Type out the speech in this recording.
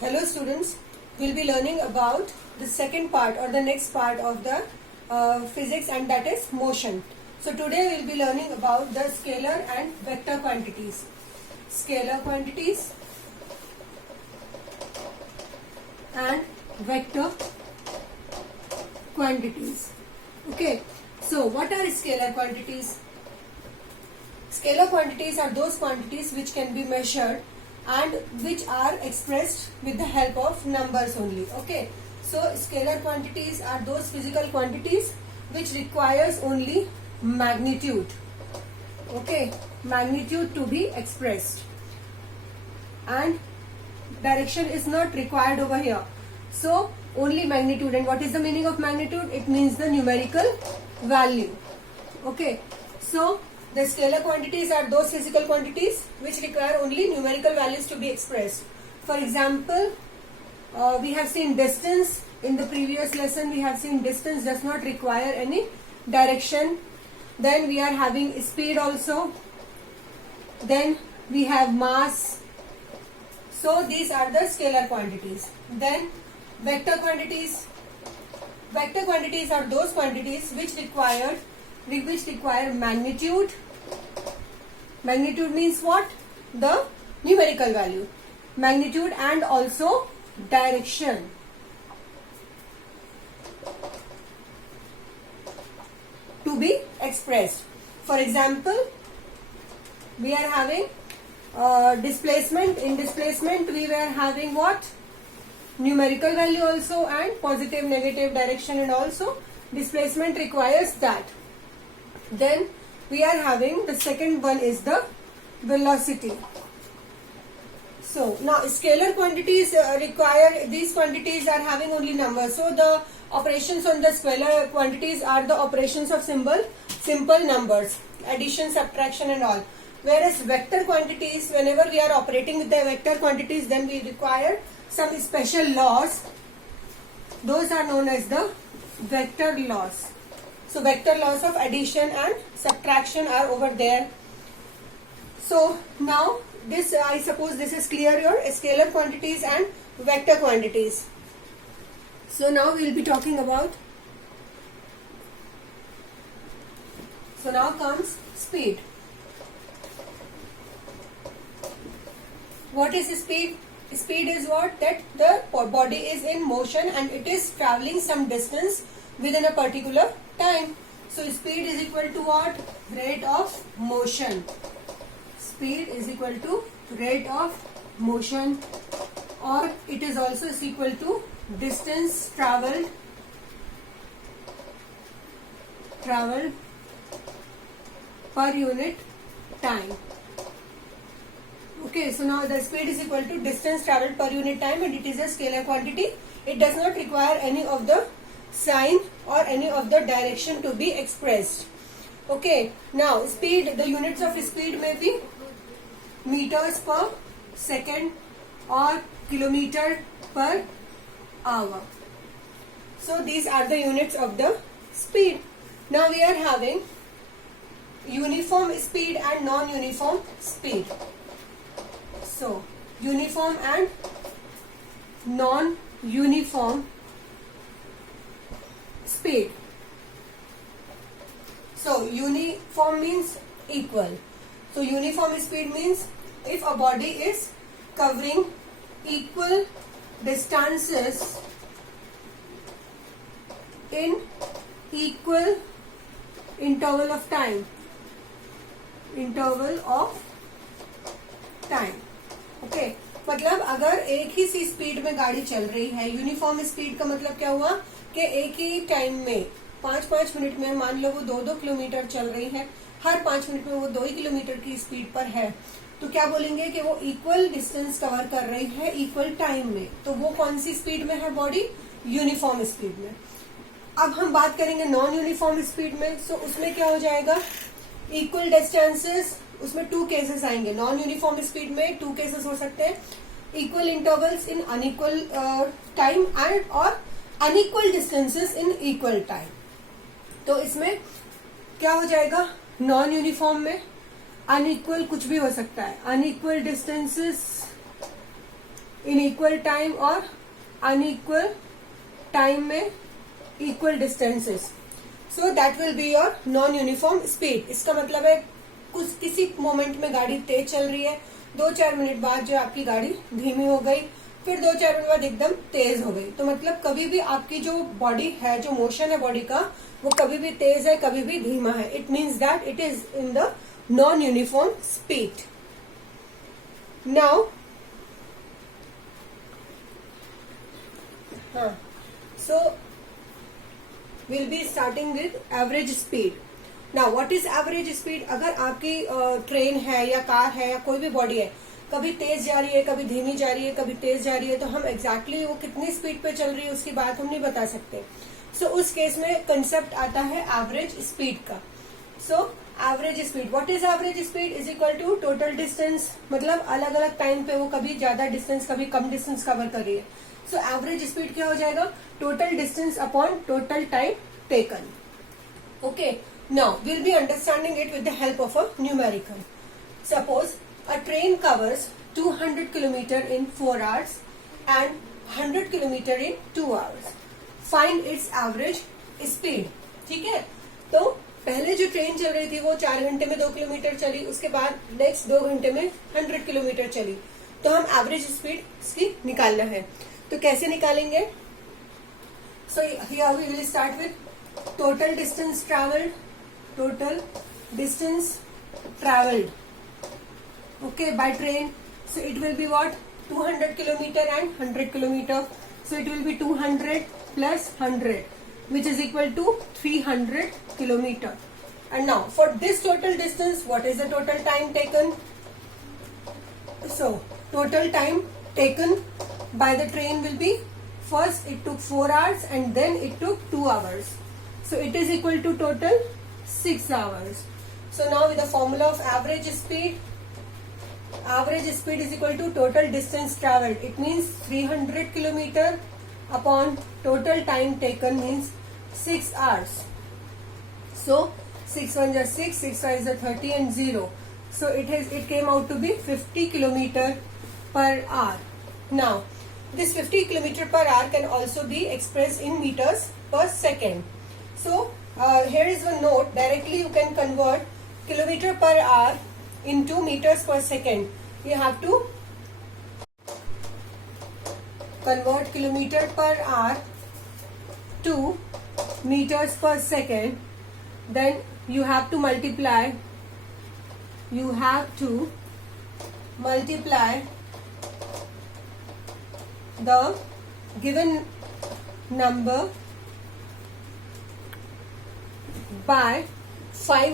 Hello students, we'll be learning about the second part or the next part of the physics, and that is motion. So today we'll be learning about the scalar and vector quantities. Scalar quantities and vector quantities. Okay, so what are scalar quantities? Scalar quantities are those quantities which can be measured and which are expressed with the help of numbers only. Okay, so scalar quantities are those physical quantities which requires only magnitude. Okay, magnitude to be expressed, and direction is not required over here. So only magnitude. And what is the meaning of magnitude? It means the numerical value. Okay, so the scalar quantities are those physical quantities which require only numerical values to be expressed. For example, we have seen distance in the previous lesson. We have seen distance does not require any direction. Then we are having speed also. Then we have mass. So these are the scalar quantities. Then vector quantities. Vector quantities are those quantities which require magnitude. Magnitude means what? The numerical value. Magnitude and also direction. To be expressed. For example, we are having displacement. In displacement, we were having what? Numerical value also, and positive, negative direction, and also displacement requires that. Then we are having the second one is the velocity. So now scalar quantities require, these quantities are having only numbers. So the operations on the scalar quantities are the operations of simple numbers, addition, subtraction and all. Whereas vector quantities, whenever we are operating with the vector quantities, then we require some special laws. Those are known as the vector laws. So vector laws of addition and subtraction are over there. So now this, I suppose this is clear, your scalar quantities and vector quantities. So now we will be talking about, so now comes speed. What is speed? Speed is what? That the body is in motion and it is traveling some distance within a particular time. So speed is equal to what? Rate of motion. Speed is equal to rate of motion, or it is also equal to distance traveled per unit time. Okay, so now the speed is equal to distance traveled per unit time, and it is a scalar quantity. It does not require any of the sign or any of the direction to be expressed. Okay, now speed, the units of speed may be meters per second or kilometer per hour. So these are the units of the speed. Now we are having uniform speed and non-uniform speed. So uniform and non-uniform speed. So uniform means equal. So uniform speed means if a body is covering equal distances in equal interval of time. Okay, मतलब अगर एक ही सी speed में गाड़ी चल रही है, uniform speed का मतलब क्या हुआ कि एक ही टाइम में 5-5 मिनट में, मान लो वो 2-2 किलोमीटर चल रही है, हर 5 मिनट में वो 2 ही किलोमीटर की स्पीड पर है, तो क्या बोलेंगे कि वो इक्वल डिस्टेंस कवर कर रही है इक्वल टाइम में. तो वो कौन सी स्पीड में है बॉडी? यूनिफॉर्म स्पीड में. अब हम बात करेंगे नॉन यूनिफॉर्म स्पीड में. सो उसमें क्या हो जाएगा? इक्वल डिस्टेंसेस, उसमें 2 केसेस आएंगे. नॉन यूनिफॉर्म स्पीड में 2 केसेस हो सकते हैं. Equal intervals in unequal time and और unequal distances in equal time. तो इसमें क्या हो जाएगा? नॉन यूनिफॉर्म में अनइक्वल कुछ भी हो सकता है. Unequal distances in equal time और अनइक्वल टाइम में equal distances, so that will be your non uniform speed. इसका मतलब है कुछ किसी मोमेंट में गाड़ी तेज चल रही है, 2-4 मिनट बाद जो आपकी गाड़ी धीमी हो गई, फिर 2-4 मिनट बाद एकदम तेज हो गई। तो मतलब कभी भी आपकी जो बॉडी है, जो मोशन है बॉडी का, वो कभी भी तेज है, कभी भी धीमा है। It means that it is in the non uniform speed. Now so we'll be starting with average speed. Now what is average speed? अगर आपकी ट्रेन है या कार है या कोई भी बॉडी है, कभी तेज जा रही है, कभी धीमी जा रही है, कभी तेज जा रही है, तो हम एग्जैक्टली वो कितनी स्पीड पे चल रही है उसकी बात हम नहीं बता सकते। सो उस केस में कंसेप्ट आता है एवरेज स्पीड का। So average speed, what is average speed is equal to total distance, मतलब अलग अलग टाइम पे वो कभी ज्यादा डिस्टेंस कभी कम डिस्टेंस कवर कर रही है। सो एवरेज स्पीड क्या हो जाएगा? Total distance upon total time taken. Okay, now will be understanding it with the help of a numerical. Suppose a train covers 200 kilometre in 4 hours and 100 kilometre in 2 hours. Find its average speed. ठीक है, तो पहले जो train चल रही थी वो 4 घंटे में 2 किलोमीटर चली, उसके बाद नेक्स्ट 2 घंटे में 100 किलोमीटर चली, तो हम एवरेज स्पीड इसकी निकालना है। तो कैसे निकालेंगे? So here we will start with total distance travelled, total distance travelled, okay, by train. So it will be what? 200 kilometre and 100 kilometre, so it will be 200 plus 100 which is equal to 300 kilometer. And now for this total distance, what is the total time taken? So total time taken by the train will be, first it took 4 hours and then it took 2 hours. So it is equal to total 6 hours. So now with the formula of average speed is equal to total distance traveled. It means 300 kilometer upon total time taken means 6 hours. So 6 1 is 6, 6 5 is 30 and 0. So it came out to be 50 kilometer per hour. Now this 50 kilometer per hour can also be expressed in meters per second. So here is one note. Directly you can convert kilometer per hour into meters per second. You have to convert kilometer per hour to meters per second, then you have to multiply the given number by 5